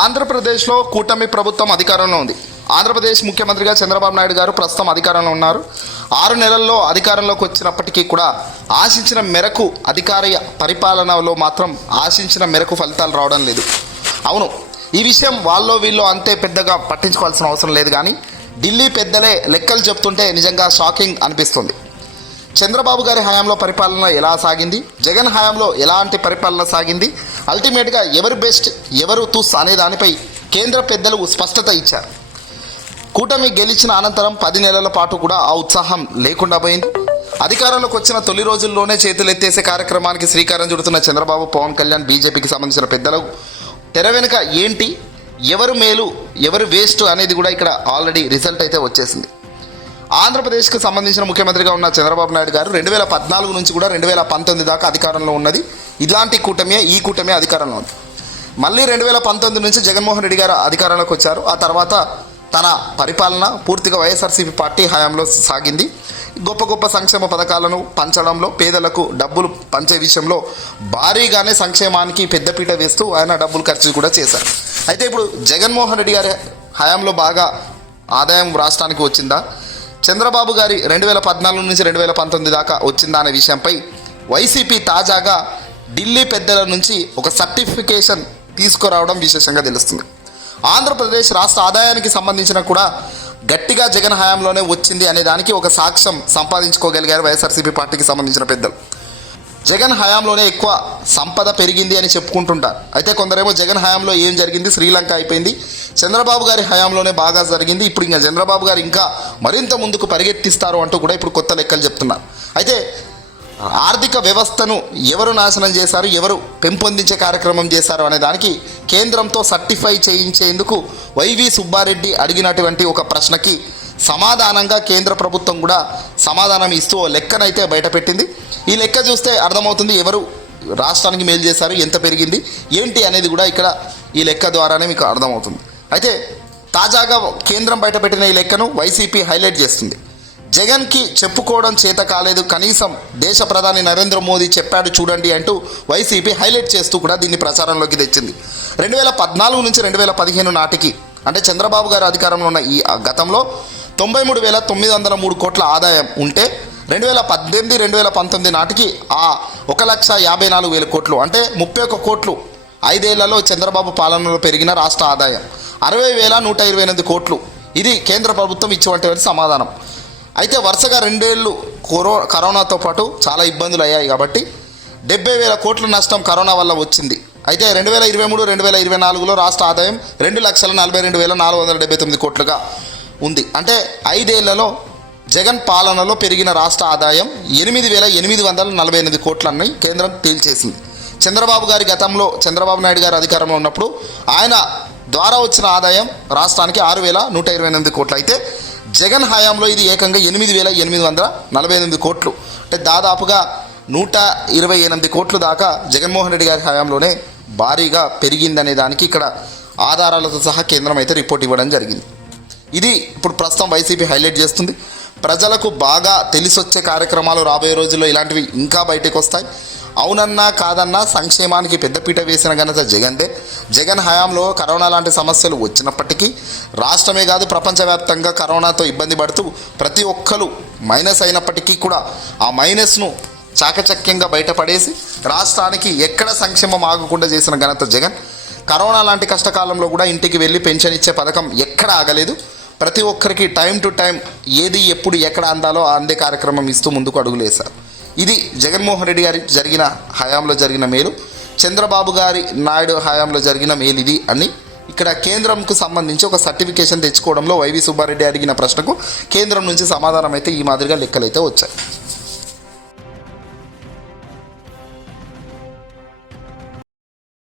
ఆంధ్రప్రదేశ్లో కూటమి ప్రభుత్వం అధికారంలో ఉంది. ఆంధ్రప్రదేశ్ ముఖ్యమంత్రిగా చంద్రబాబు నాయుడు గారు ప్రస్తుతం అధికారంలో ఉన్నారు. ఆరు నెలల్లో అధికారంలోకి వచ్చినప్పటికీ కూడా ఆశించిన మేరకు అధికార పరిపాలనలో మాత్రం ఆశించిన మేరకు ఫలితాలు రావడం లేదు. అవును ఈ విషయం వాళ్ళలో వీళ్ళు అంతే పెద్దగా పట్టించుకోవాల్సిన అవసరం లేదు కానీ ఢిల్లీ పెద్దలే లెక్కలు చెప్తుంటే నిజంగా షాకింగ్ అనిపిస్తుంది. చంద్రబాబు గారి హయాంలో పరిపాలన ఎలా సాగింది? జగన్ హయాంలో ఎలాంటి పరిపాలన సాగింది? అల్టిమేట్గా ఎవరు బెస్ట్ ఎవరు తూస్ అనే దానిపై కేంద్ర పెద్దలు స్పష్టత ఇచ్చారు. కూటమి గెలిచిన అనంతరం పది నెలల పాటు కూడా ఆ ఉత్సాహం లేకుండా పోయింది. అధికారంలోకి వచ్చిన తొలి రోజుల్లోనే చేతులెత్తేసే కార్యక్రమానికి శ్రీకారం చుడుతున్న చంద్రబాబు పవన్ కళ్యాణ్ బీజేపీకి సంబంధించిన పెద్దలు. తెర వెనుక ఏంటి ఎవరు మేలు ఎవరు వేస్ట్ అనేది కూడా ఇక్కడ ఆల్రెడీ రిజల్ట్ అయితే వచ్చేసింది. ఆంధ్రప్రదేశ్కి సంబంధించిన ముఖ్యమంత్రిగా ఉన్న చంద్రబాబు నాయుడు గారు రెండు వేల పద్నాలుగు నుంచి కూడా రెండు వేల పంతొమ్మిది దాకా అధికారంలో ఉన్నది. ఇలాంటి కూటమే ఈ కూటమే అధికారంలో ఉంది. మళ్ళీ రెండు వేల పంతొమ్మిది నుంచి జగన్మోహన్ రెడ్డి గారు అధికారంలోకి వచ్చారు. ఆ తర్వాత తన పరిపాలన పూర్తిగా వైఎస్ఆర్సీపీ పార్టీ హయాంలో సాగింది. గొప్ప గొప్ప సంక్షేమ పథకాలను పంచడంలో పేదలకు డబ్బులు పంచే విషయంలో భారీగానే సంక్షేమానికి పెద్దపీట వేస్తూ ఆయన డబ్బులు ఖర్చు కూడా చేశారు. అయితే ఇప్పుడు జగన్మోహన్ రెడ్డి గారి హయాంలో బాగా ఆదాయం రాష్ట్రానికి వచ్చిందా? చంద్రబాబు గారి రెండు వేల పద్నాలుగు నుంచి రెండు వేల పంతొమ్మిది దాకా వచ్చిందా అనే విషయంపై వైసీపీ తాజాగా ఢిల్లీ పెద్దల నుంచి ఒక సర్టిఫికేషన్ తీసుకురావడం విశేషంగా తెలుస్తుంది. ఆంధ్రప్రదేశ్ రాష్ట్ర ఆదాయానికి సంబంధించిన కూడా గట్టిగా జగన్ హయాంలోనే వచ్చింది అనే దానికి ఒక సాక్ష్యం సంపాదించుకోగలిగారు వైఎస్ఆర్సీపీ పార్టీకి సంబంధించిన పెద్దలు. జగన్ హయాంలోనే ఎక్కువ సంపద పెరిగింది అని చెప్పుకుంటుంటారు. అయితే కొందరేమో జగన్ హయాంలో ఏం జరిగింది? శ్రీలంక అయిపోయింది. చంద్రబాబు గారి హయాంలోనే బాగా జరిగింది. ఇప్పుడు ఇంకా చంద్రబాబు గారు ఇంకా మరింత ముందుకు పరిగెత్తిస్తారు అంటూ కూడా ఇప్పుడు కొత్త లెక్కలు చెప్తున్నారు. అయితే ఆర్థిక వ్యవస్థను ఎవరు నాశనం చేశారు ఎవరు పెంపొందించే కార్యక్రమం చేశారు అనే దానికి కేంద్రంతో సర్టిఫై చేయించేందుకు వైవి సుబ్బారెడ్డి అడిగినటువంటి ఒక ప్రశ్నకి సమాధానంగా కేంద్ర ప్రభుత్వం కూడా సమాధానం ఇస్తూ ఓ లెక్కనైతే బయటపెట్టింది. ఈ లెక్క చూస్తే అర్థమవుతుంది ఎవరు రాష్ట్రానికి మేలు చేశారు ఎంత పెరిగింది ఏంటి అనేది కూడా ఇక్కడ ఈ లెక్క ద్వారానే మీకు అర్థమవుతుంది. అయితే తాజాగా కేంద్రం బయటపెట్టిన ఈ లెక్కను వైసీపీ హైలైట్ చేస్తుంది. జగన్కి చెప్పుకోవడం చేత కాలేదు. కనీసం దేశ ప్రధాని నరేంద్ర మోదీ చెప్పాడు చూడండి అంటూ వైసీపీ హైలైట్ చేస్తూ కూడా దీన్ని ప్రచారంలోకి తెచ్చింది. రెండు వేల పద్నాలుగు నుంచి రెండు వేల పదిహేను నాటికి అంటే చంద్రబాబు గారు అధికారంలో ఉన్న ఈ గతంలో తొంభై మూడు వేల తొమ్మిది వందల మూడు కోట్ల ఆదాయం ఉంటే రెండు వేల పద్దెనిమిది రెండు వేల పంతొమ్మిది నాటికి ఆ ఒక లక్ష యాభై నాలుగు వేల కోట్లు అంటే ముప్పై ఒక్క కోట్లు ఐదేళ్ళలో చంద్రబాబు పాలనలో పెరిగిన రాష్ట్ర ఆదాయం. అరవై వేల నూట ఇరవై ఎనిమిది కోట్లు. ఇది కేంద్ర ప్రభుత్వం ఇచ్చినటువంటి సమాధానం. అయితే వరుసగా రెండేళ్ళు కొరో కరోనాతో పాటు చాలా ఇబ్బందులు అయ్యాయి కాబట్టి డెబ్బై వేల కోట్ల నష్టం కరోనా వల్ల వచ్చింది. అయితే రెండు వేల ఇరవై మూడు రెండు వేల ఇరవై నాలుగులో రాష్ట్ర ఆదాయం రెండు లక్షల నలభై రెండు వేల నాలుగు వందల డెబ్బై తొమ్మిది కోట్లుగా ఉంది. అంటే ఐదేళ్ళలో జగన్ పాలనలో పెరిగిన రాష్ట్ర ఆదాయం ఎనిమిది వేల ఎనిమిది వందల నలభై ఎనిమిది కోట్లని కేంద్రం తేల్చేసింది. చంద్రబాబు గారి గతంలో చంద్రబాబు నాయుడు గారు అధికారంలో ఉన్నప్పుడు ఆయన ద్వారా వచ్చిన ఆదాయం రాష్ట్రానికి ఆరు వేల నూట ఇరవై ఎనిమిది కోట్లు అయితే జగన్ హయాంలో ఇది ఏకంగా ఎనిమిది వేల ఎనిమిది వందల నలభై ఎనిమిది కోట్లు. అంటే దాదాపుగా నూట ఇరవై ఎనిమిది కోట్లు దాకా జగన్మోహన్ రెడ్డి గారి హయాంలోనే భారీగా పెరిగిందనే దానికి ఇక్కడ ఆధారాలతో సహా కేంద్రం అయితే రిపోర్ట్ ఇవ్వడం జరిగింది. ఇది ఇప్పుడు ప్రస్తుతం వైసీపీ హైలైట్ చేస్తుంది. ప్రజలకు బాగా తెలిసొచ్చే కార్యక్రమాలు రాబోయే రోజుల్లో ఇలాంటివి ఇంకా బయటకు వస్తాయి. అవునన్నా కాదన్నా సంక్షేమానికి పెద్దపీట వేసిన ఘనత జగన్దే జగన్ హయాంలో కరోనా లాంటి సమస్యలు వచ్చినప్పటికీ రాష్ట్రమే కాదు ప్రపంచవ్యాప్తంగా కరోనాతో ఇబ్బంది పడుతూ ప్రతి ఒక్కరు మైనస్ అయినప్పటికీ కూడా ఆ మైనస్ను చాకచక్యంగా బయటపడేసి రాష్ట్రానికి ఎక్కడ సంక్షేమం ఆగకుండా చేసిన ఘనత జగన్. కరోనా లాంటి కష్టకాలంలో కూడా ఇంటికి వెళ్ళి పెన్షన్ ఇచ్చే పథకం ఎక్కడ ఆగలేదు. ప్రతి ఒక్కరికి టైం టు టైం ఏది ఎప్పుడు ఎక్కడ అందాలో అందే కార్యక్రమం ఇస్తూ ముందుకు అడుగులేశారు. ఇది జగన్మోహన్ రెడ్డి గారి జరిగిన హయాంలో జరిగిన మేలు. చంద్రబాబు గారి నాయుడు హయాంలో జరిగిన మేలు ఇది అని ఇక్కడ కేంద్రంకు సంబంధించి ఒక సర్టిఫికేషన్ తెచ్చుకోవడంలో వైవి సుబ్బారెడ్డి అడిగిన ప్రశ్నకు కేంద్రం నుంచి సమాధానం అయితే ఈ మాదిరిగా లెక్కలైతే వచ్చాయి.